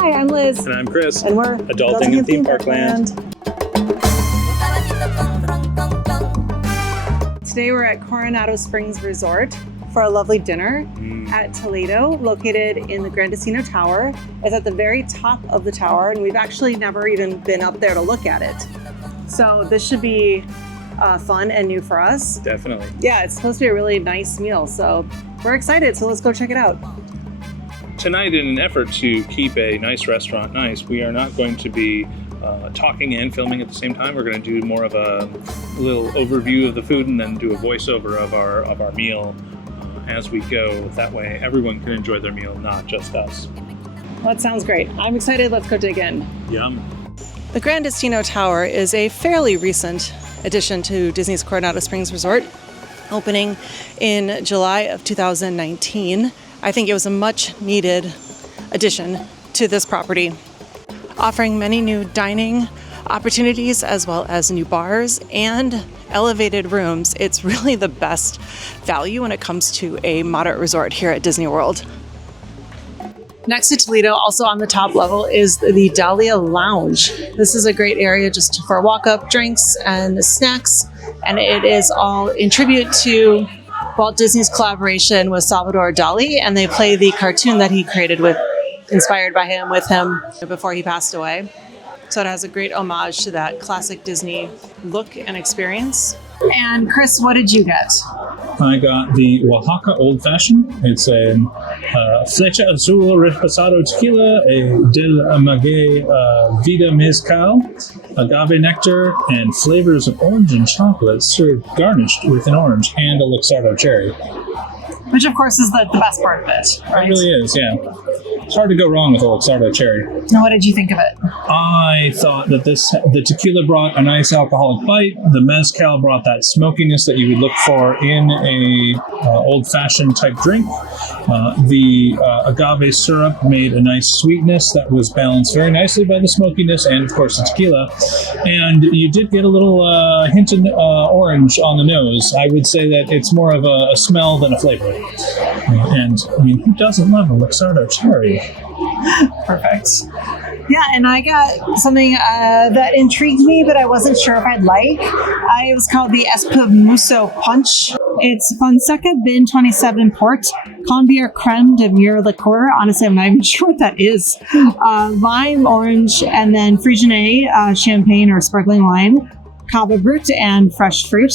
Hi, I'm Liz. And I'm Chris. And we're Adulting in Theme Park Land. Today we're at Coronado Springs Resort for a lovely dinner at Toledo, located in the Grandisino Tower. It's at the very top of the tower, and we've actually never even been up there to look at it. So this should be fun and new for us. Definitely. Yeah, it's supposed to be a really nice meal, so we're excited. So let's go check it out. Tonight, in an effort to keep a nice restaurant nice, we are not going to be talking and filming at the same time. We're going to do more of a little overview of the food and then do a voiceover of our meal as we go. That way everyone can enjoy their meal, not just us. Well, that sounds great. I'm excited. Let's go dig in. Yum. The Grandisino Tower is a fairly recent addition to Disney's Coronado Springs Resort, opening in July of 2019. I think it was a much needed addition to this property, offering many new dining opportunities as well as new bars and elevated rooms. It's really the best value when it comes to a moderate resort here at Disney World. Next to Toledo, also on the top level, is the Dahlia Lounge. This is a great area just for walk-up drinks and snacks, and it is all in tribute to Walt Disney's collaboration with Salvador Dali, and they play the cartoon that he created inspired by him with him before he passed away. So it has a great homage to that classic Disney look and experience. And Chris, what did you get? I got the Oaxaca Old Fashioned. It's a Flecha Azul Reposado Tequila, a Del Maguey Vida Mezcal, agave nectar, and flavors of orange and chocolate served garnished with an orange and a Luxardo cherry. Which, of course, is the best part of it, right? It really is, yeah. It's hard to go wrong with a Luxardo cherry. Now, what did you think of it? I thought that the tequila brought a nice alcoholic bite. The mezcal brought that smokiness that you would look for in a old-fashioned type drink. The agave syrup made a nice sweetness that was balanced very nicely by the smokiness and, of course, the tequila. And you did get a little hint of orange on the nose. I would say that it's more of a smell than a flavor. And, I mean, who doesn't love a Luxardo cherry? Perfect. Yeah, and I got something that intrigued me, but I wasn't sure if I'd like. It was called the Espumoso Punch. It's Fonseca Bin 27 Port, Conbier Creme de Mure Liqueur. Honestly, I'm not even sure what that is. Lime, orange, and then Frisinet champagne or sparkling wine, Cava Brut, and fresh fruit.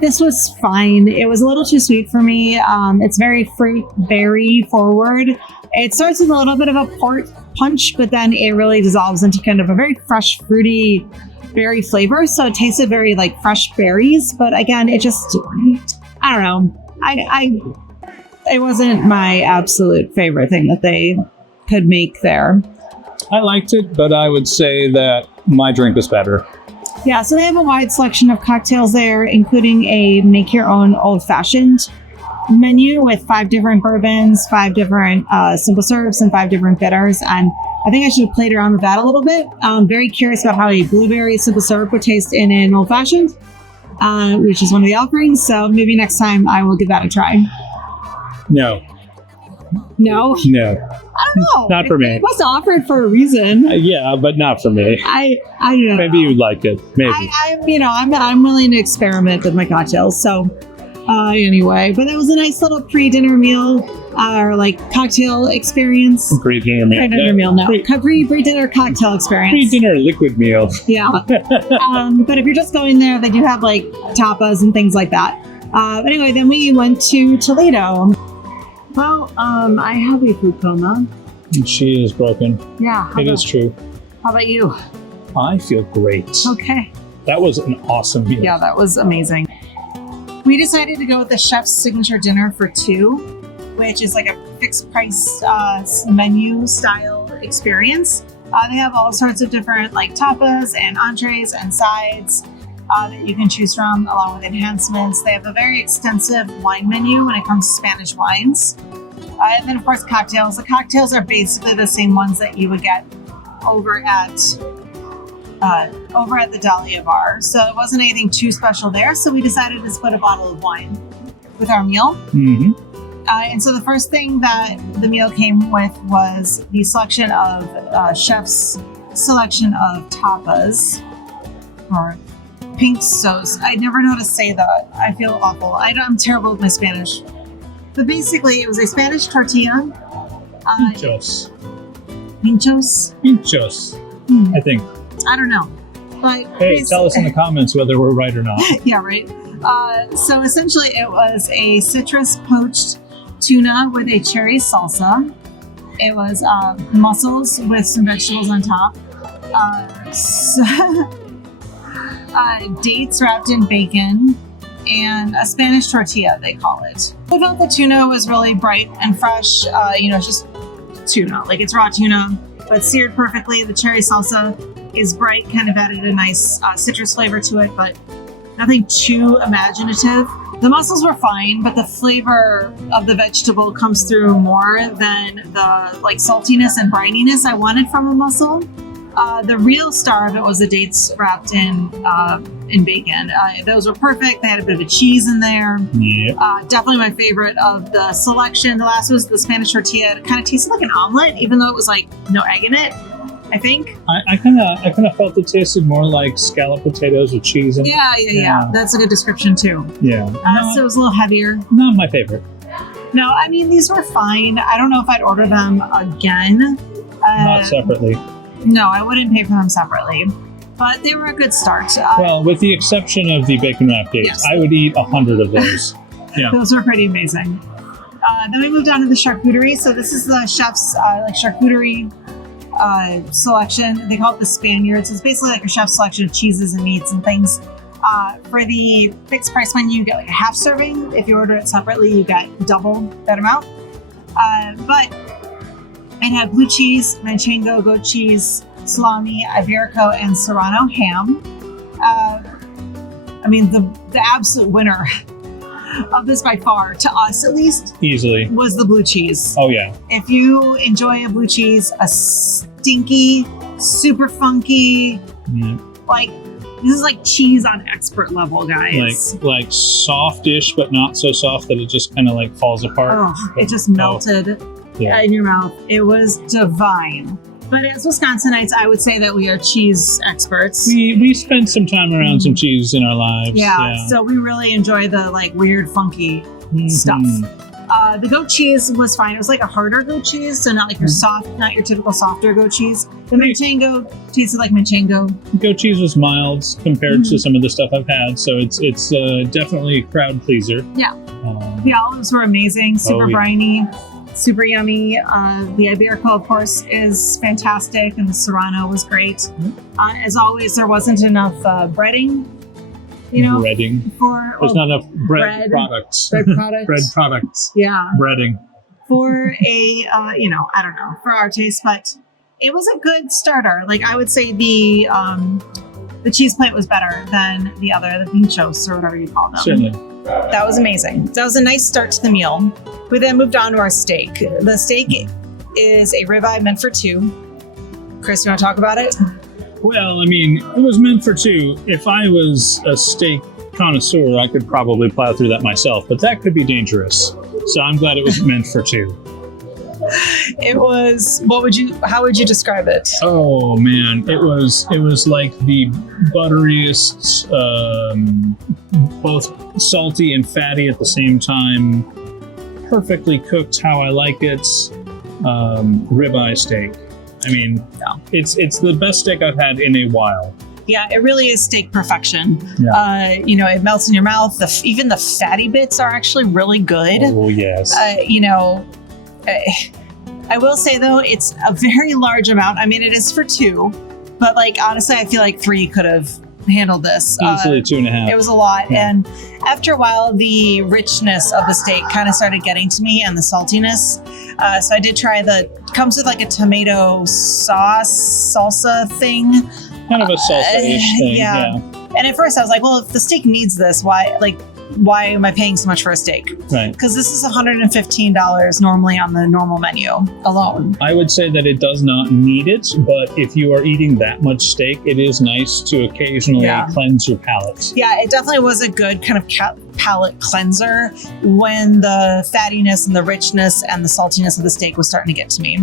This was fine. It was a little too sweet for me. It's very fruit berry forward. It starts with a little bit of a port punch, but then it really dissolves into kind of a very fresh, fruity berry flavor. So it tasted very like fresh berries. But again, it just, I don't know. It wasn't my absolute favorite thing that they could make there. I liked it, but I would say that my drink was better. Yeah, so they have a wide selection of cocktails there, including a make-your-own old-fashioned menu with 5 different bourbons, 5 different simple serves, and 5 different bitters. And I think I should have played around with that a little bit. I'm very curious about how a blueberry simple syrup would taste in an old-fashioned, which is one of the offerings. So maybe next time I will give that a try. No. No? No. I don't know. Not for me. It was offered for a reason. Yeah, but not for me. I don't know. Maybe you'd like it. Maybe. I'm willing to experiment with my cocktails. So anyway, but it was a nice little pre-dinner meal or like cocktail experience. Pre-dinner meal. Pre-dinner meal, no. Pre-dinner cocktail experience. Pre-dinner liquid meal. Yeah. But if you're just going there, they do have like tapas and things like that. But anyway, then we went to Toledo. Well, I have a food coma. She is broken. Yeah. It is true. How about you? I feel great. Okay. That was an awesome meal. Yeah, that was amazing. We decided to go with the chef's signature dinner for 2, which is like a fixed price menu style experience. They have all sorts of different like tapas and entrees and sides that you can choose from, along with enhancements. They have a very extensive wine menu when it comes to Spanish wines. And then, of course, cocktails. The cocktails are basically the same ones that you would get over at the Dahlia bar. So it wasn't anything too special there. So we decided to split a bottle of wine with our meal. Mm-hmm. And so the first thing that the meal came with was the selection of chef's selection of tapas, or pink sauce. I never know how to say that. I feel awful. I'm terrible with my Spanish. But basically, it was a Spanish tortilla. Pinchos. Pinchos? Pinchos, I think. I don't know. But Hey, tell us in the comments whether we're right or not. Yeah, right. So essentially, it was a citrus poached tuna with a cherry salsa. It was mussels with some vegetables on top. Dates wrapped in bacon, and a Spanish tortilla, they call it. I felt the tuna was really bright and fresh. It's just tuna, like it's raw tuna, but seared perfectly. The cherry salsa is bright, kind of added a nice citrus flavor to it, but nothing too imaginative. The mussels were fine, but the flavor of the vegetable comes through more than the like saltiness and brininess I wanted from a mussel. The real star of it was the dates wrapped in bacon. Those were perfect. They had a bit of a cheese in there. Yeah. Definitely my favorite of the selection. The last was the Spanish tortilla. It kind of tasted like an omelet, even though it was like no egg in it, I think. I kind of felt it tasted more like scalloped potatoes with cheese in it. Yeah. That's a good description too. Yeah. So it was a little heavier. Not my favorite. No, I mean, these were fine. I don't know if I'd order them again. Not separately. No, I wouldn't pay for them separately, but they were a good start. Well, with the exception of the bacon wrap dates, Yes. I would eat 100 of those. Yeah. Those were pretty amazing. Then we moved on to the charcuterie. So this is the chef's charcuterie selection. They call it the Spaniards. It's basically like a chef's selection of cheeses and meats and things. For the fixed price menu, you get like a half serving. If you order it separately, you get double that amount. But it had blue cheese, manchego, goat cheese, salami, iberico, and serrano ham. The absolute winner of this by far, to us at least, Easily. was the blue cheese. Oh, yeah. If you enjoy a blue cheese, a stinky, super funky, like, this is like cheese on expert level, guys. Like softish, but not so soft that it just kind of like falls apart. Oh, it just melted in your mouth. It was divine. But as Wisconsinites, I would say that we are cheese experts. We spent some time around some cheese in our lives. Yeah, so we really enjoy the like weird, funky stuff. The goat cheese was fine. It was like a harder goat cheese, so not like your not your typical softer goat cheese. The manchego tasted like manchego. Goat cheese was mild compared to some of the stuff I've had, so it's definitely a crowd pleaser. Yeah. The olives were amazing, super briny. Super yummy. The Iberico, of course, is fantastic, and the Serrano was great. As always, there wasn't enough breading. Breading. There's not enough bread products. Bread products. Bread products. Yeah. Breading. For a, I don't know, for our taste, but it was a good starter. Like, I would say the cheese plate was better than the pinchos or whatever you call them. Certainly. That was amazing. That was a nice start to the meal. We then moved on to our steak. The steak is a ribeye meant for two. Chris, you want to talk about it? Well, I mean, it was meant for two. If I was a steak connoisseur, I could probably plow through that myself, but that could be dangerous. So I'm glad it was meant for two. It was, how would you describe it? Oh man, it was like the butteriest, both salty and fatty at the same time, perfectly cooked how I like it, ribeye steak. I mean, it's the best steak I've had in a while. Yeah, it really is steak perfection. Yeah. It melts in your mouth. Even the fatty bits are actually really good. Oh yes. I will say though, it's a very large amount. I mean, it is for two, but like honestly, I feel like three could have handled this. Easily 2.5. It was a lot, and after a while, the richness of the steak kind of started getting to me, and the saltiness. So I did try comes with like a tomato salsa thing. Kind of a salsa-ish thing. Yeah. And at first, I was like, well, if the steak needs this, why am I paying so much for a steak? Right. Because this is $115 normally on the normal menu alone. I would say that it does not need it, but if you are eating that much steak, it is nice to occasionally cleanse your palate. Yeah, it definitely was a good kind of palate cleanser when the fattiness and the richness and the saltiness of the steak was starting to get to me.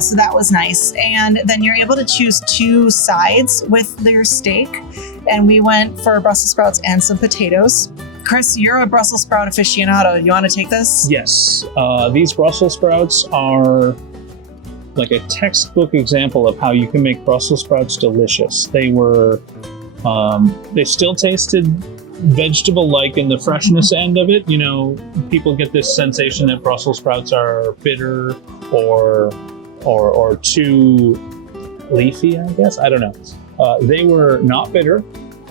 So that was nice. And then you're able to choose 2 sides with your steak. And we went for Brussels sprouts and some potatoes. Chris, you're a Brussels sprout aficionado. You want to take this? Yes. These Brussels sprouts are like a textbook example of how you can make Brussels sprouts delicious. They were, they still tasted vegetable-like in the freshness end of it. You know, people get this sensation that Brussels sprouts are bitter or too leafy, I guess. I don't know. They were not bitter.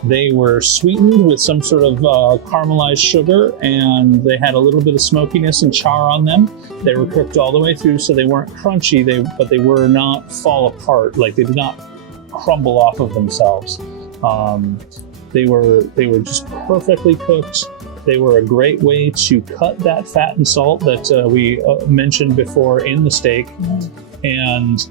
They were sweetened with some sort of caramelized sugar, and they had a little bit of smokiness and char on them. They were cooked all the way through, so they weren't crunchy, but they were not fall apart. Like, they did not crumble off of themselves. They were just perfectly cooked. They were a great way to cut that fat and salt that we mentioned before in the steak. And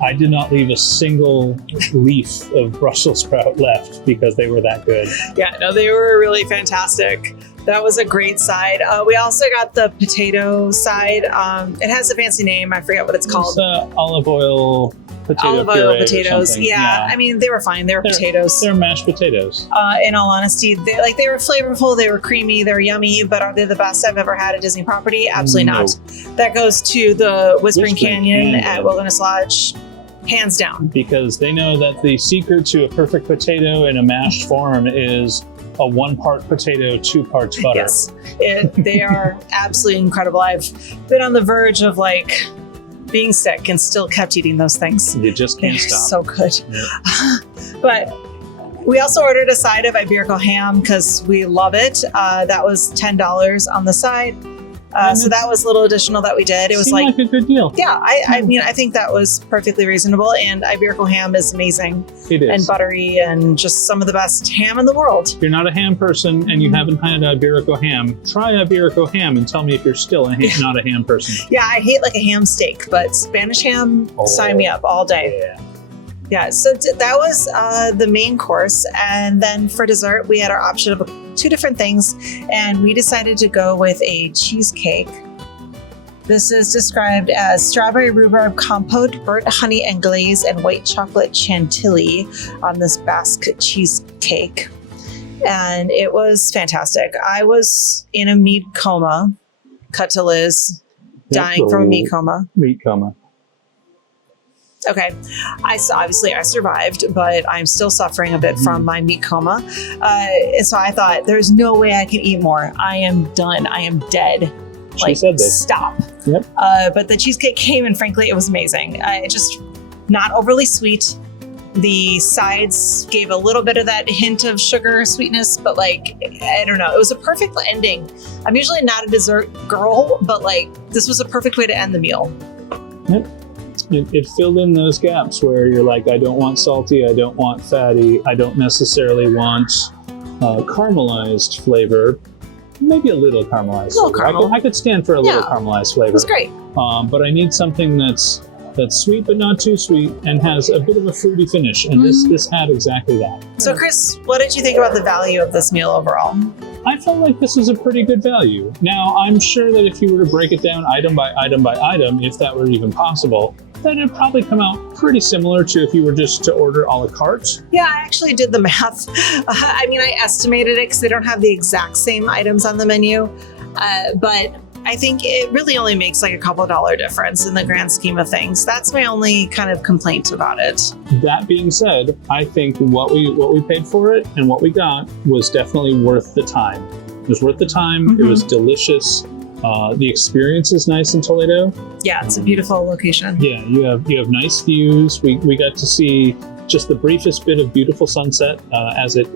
I did not leave a single leaf of Brussels sprout left because they were that good. Yeah, no, they were really fantastic. That was a great side. We also got the potato side. It has a fancy name. I forget what it's called. It's olive oil potato olive puree oil or potatoes. something. Yeah, I mean, they were fine. They were potatoes. They're mashed potatoes. In all honesty, they were flavorful. They were creamy. They were yummy. But are they the best I've ever had at Disney property? Absolutely not. That goes to the Whispering Canyon at Wilderness Lodge. Hands down. Because they know that the secret to a perfect potato in a mashed form is a 1 part potato, 2 parts butter. Yes, they are absolutely incredible. I've been on the verge of being sick and still kept eating those things. You just can't They're stop. so good. Yeah. But we also ordered a side of iberico ham because we love it. That was $10 on the side. So that was a little additional that we did. It was like a good deal. Yeah, I mean, I think that was perfectly reasonable. And iberico ham is amazing. It is. And buttery and just some of the best ham in the world. If you're not a ham person and you haven't had iberico ham, try iberico ham and tell me if you're still not a ham person. Yeah, I hate a ham steak, but Spanish ham, sign me up all day. Yeah. Yeah, so that was the main course. And then for dessert, we had our option of 2 different things. And we decided to go with a cheesecake. This is described as strawberry rhubarb compote, burnt honey and glaze, and white chocolate chantilly on this Basque cheesecake. And it was fantastic. I was in a meat coma, cut to Liz, dying from a meat coma. Meat coma. Okay, I survived, but I'm still suffering a bit from my meat coma. And so I thought, there's no way I can eat more. I am done. I am dead. She said this. Stop. Yep. But the cheesecake came, and frankly, it was amazing. It just not overly sweet. The sides gave a little bit of that hint of sugar sweetness, but I don't know. It was a perfect ending. I'm usually not a dessert girl, but this was a perfect way to end the meal. Yep. It filled in those gaps where you're like, I don't want salty, I don't want fatty, I don't necessarily want caramelized flavor. Maybe a little caramelized. I could stand for a little caramelized flavor. It was great. But I need something that's sweet but not too sweet and has a bit of a fruity finish. And this had exactly that. So Chris, what did you think about the value of this meal overall? I felt like this was a pretty good value. Now, I'm sure that if you were to break it down item by item by item, if that were even possible, then it'd probably come out pretty similar to if you were just to order a la carte. Yeah, I actually did the math. I mean, I estimated it because they don't have the exact same items on the menu. But I think it really only makes a couple $1 difference in the grand scheme of things. That's my only kind of complaint about it. That being said, I think what we paid for it and what we got was definitely worth the time. It was worth the time. It was delicious. The experience is nice in Toledo. Yeah, it's a beautiful location. Yeah, you have nice views. We got to see just the briefest bit of beautiful sunset as it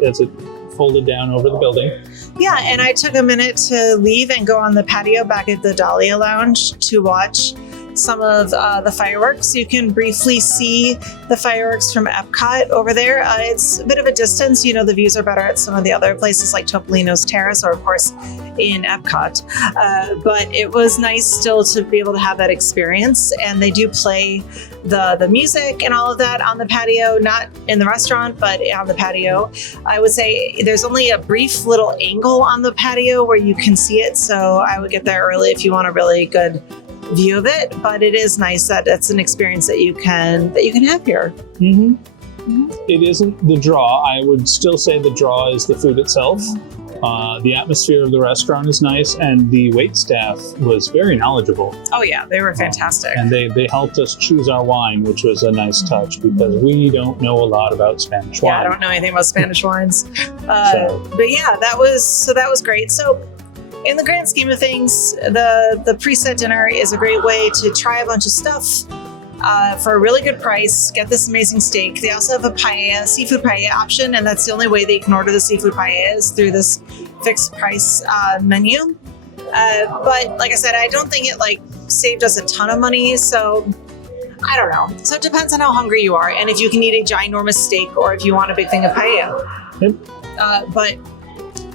folded down over the building. Yeah, and I took a minute to leave and go on the patio back at the Dahlia Lounge to watch some of the fireworks. You can briefly see the fireworks from Epcot over there. It's a bit of a distance. You know, the views are better at some of the other places like Topolino's Terrace or, of course, in Epcot. But it was nice still to be able to have that experience. And they do play the music and all of that on the patio, not in the restaurant, but on the patio. I would say there's only a brief little angle on the patio where you can see it. So I would get there early if you want a really good view of it. But it is nice that it's an experience that you can have here. Mm-hmm. Mm-hmm. It isn't the draw. I would still say the draw is the food itself. The atmosphere of the restaurant is nice, and the wait staff was very knowledgeable. Oh yeah, they were fantastic. And they helped us choose our wine, which was a nice touch because we don't know a lot about Spanish wine. Yeah, I don't know anything about Spanish wines. But yeah, that was great. So in the grand scheme of things, the preset dinner is a great way to try a bunch of stuff for a really good price, get this amazing steak. They also have a paella, seafood paella option, and that's the only way that you can order the seafood paella is through this fixed price menu. But like I said, I don't think it saved us a ton of money, so I don't know. So it depends on how hungry you are and if you can eat a ginormous steak or if you want a big thing of paella. Yep. But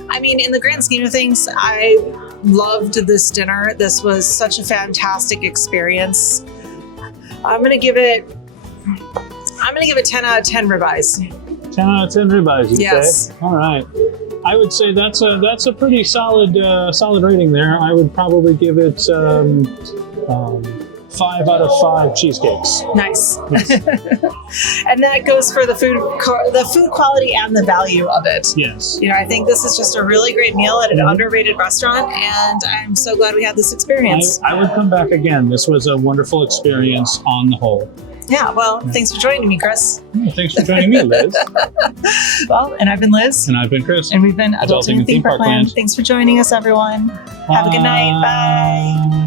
I mean, in the grand scheme of things, I loved this dinner. This was such a fantastic experience. I'm gonna give it 10 out of 10 ribeyes. 10 out of 10 ribeyes, you Yes. say? All right. I would say that's a pretty solid rating there. I would probably give it 5 out of 5 cheesecakes. Nice. And that goes for the food quality and the value of it. Yes. You know, I think this is just a really great meal at an underrated restaurant, and I'm so glad we had this experience. I would come back again. This was a wonderful experience on the whole. Yeah, well, thanks for joining me, Chris. Well, thanks for joining me, Liz. Well, and I've been Liz. And I've been Chris. And we've been Adulting in Theme Park Land. Thanks for joining us, everyone. Have a good night. Bye.